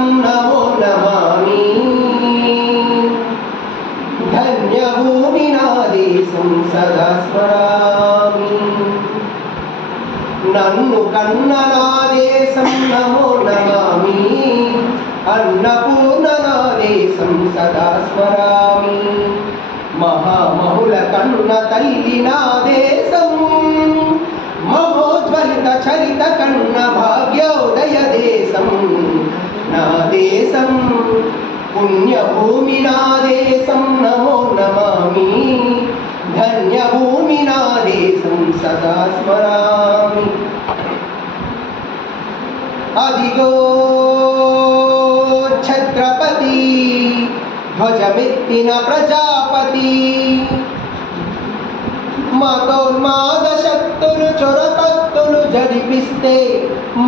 దేశం నమో నమామి. ధన్యభూమి నా దేశం సదా స్మరామి. నన్ను కన్న నా దేశం నమో నమామి. అన్నపూర్ణ నా దేశం సదా స్మరామి. మహామహుల కన్న తల్లి నా దేశం. మహోజ్వలిత చరిత కన్న భాగ్యోదయ దేశం నా దేశం. పుణ్యభూమి నా దేశం నమో నమామి. ధన్యభూమి నా దేశం సదా స్మరామి. అదిగో ఛత్రపతి ధ్వజమెత్తిన ప్రజాపతి. మతోన్మాద శక్తులు చొరకత్తులు జడిపిస్తే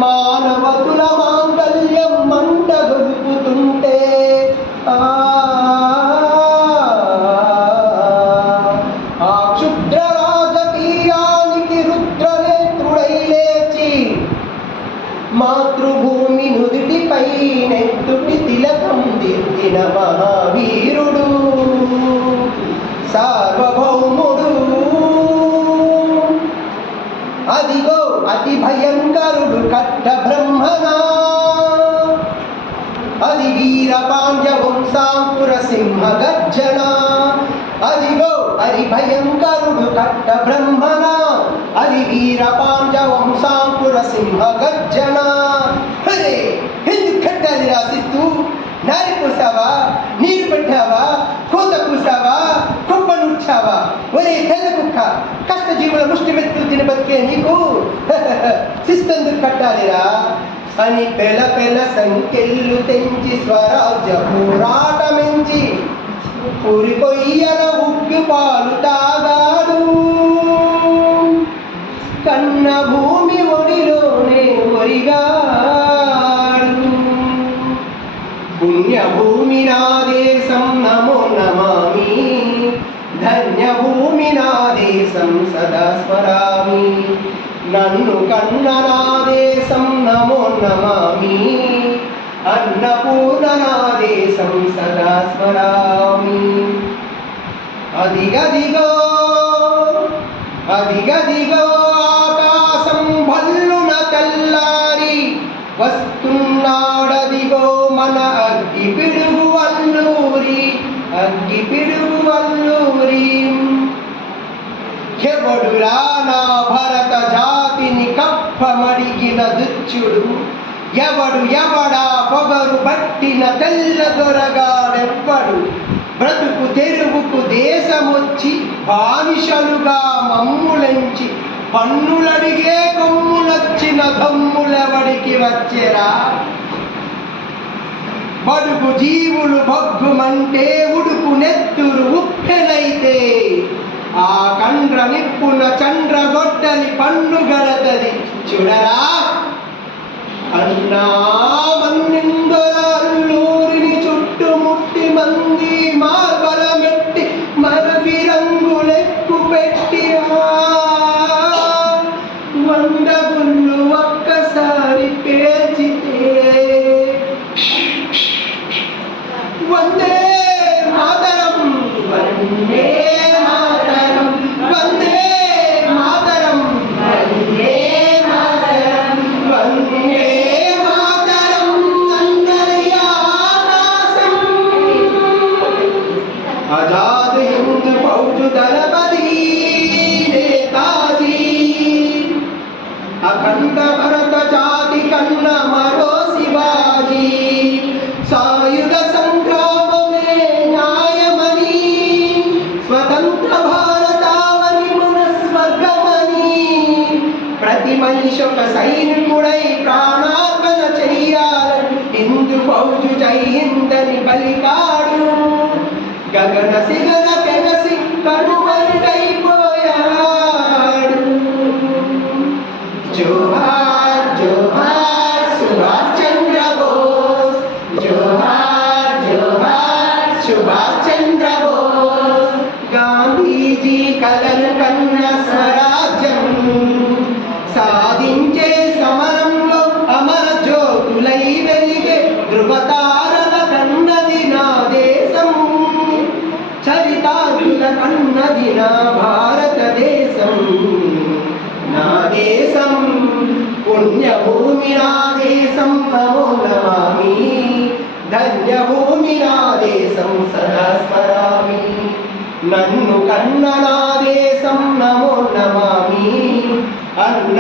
మానవతుల మాంగల్యం మంట గొలుపుతుంటే ఆ క్షుద్ర రాజకీయానికి రుద్రనేత్రుడై లేచి మాతృభూమి నుదిటిపై నెత్తుటి తిలకం దిద్దిన మహావీరుడు సార్వభౌముడు. అదిగో అతి భయంకరుడు కట్ట బ్రహ్మణ. అది వీర పాండ్య వంశాంకుర సింహ గర్జన. అదిగో అది భయంకరుడు కట్ట బ్రహ్మణ. అది వీర పాండ్య వంశాంకుర సింహ గర్జన. అరే ఎందుకు కట్టాలి రాసిస్తూ నారి పూసావా, నీరు పెట్టావా, కోత కూసావా, కుప్ప నూర్చావా? ఒరే తెల్ల కుక్క, కష్టజీవుల ముష్టి మెత్తులు తిని బతికే నీకు శిస్తెందుకు కట్టాలిరా అని పెల పెల సంకెళ్ళు తెంచి స్వరాజ్య పోరాటమించి పురికొయ్యల ఉగ్గు పాలు తాగాడు. కన్న భూమి ఒడిలోనే ఒరిగాడు. పుణ్యభూమి నా దేశం నమో నమామి. ధన్యభూమి నా దేశం సదా స్మరామి. నన్ను కన్న నా దేశం నమో నమామి. అన్నపూర్ణ నా దేశం సదా స్మరామి. అదిగదిగో అదిగదిగో ఆకాశం భల్లున తెల్లారి వస్తున్నాడదిగో మన అగ్గి పిడుగు అల్లూరి. అగ్గి పిడుగు అల్లూరి. ఎవడురా నా భరత జాతిని కప్పమడిగిన దుచ్చుడు? ఎవడా పొగరు బట్టిన తెల్ల దొరగాడెవ్వడు? బ్రతుకు తెరువుకు దేశమొచ్చి బానిసలుగా మమ్ములంచి పన్నులడిగే కొమ్ములొచ్చిన దమ్ములెవడికి వచ్చేరా? బడుగు జీవులు బొగ్గుమంటే ఉడుకు నెత్తురు ఉప్పెనైతే ఆ కండ్ర నిప్పున చండ్రగొడ్డలి పన్ను గడతది చూడరా. అన్నా మన్నిందొరల్లూరిని చుట్టుముట్టి మంది మార్బలమెట్టి మరవి రంగులెక్కు పెట్టి వంద గుళ్ళు ఒక్కసారి పేర్చితే వందే మాతరం వందే మాతరం వందే మాతరం వందే మాతరం వందే మాతరం. ధన్యభూమి నా దేశం సదా స్మరామి నన్ను కన్న నా దేశం నమో నమామి అన్న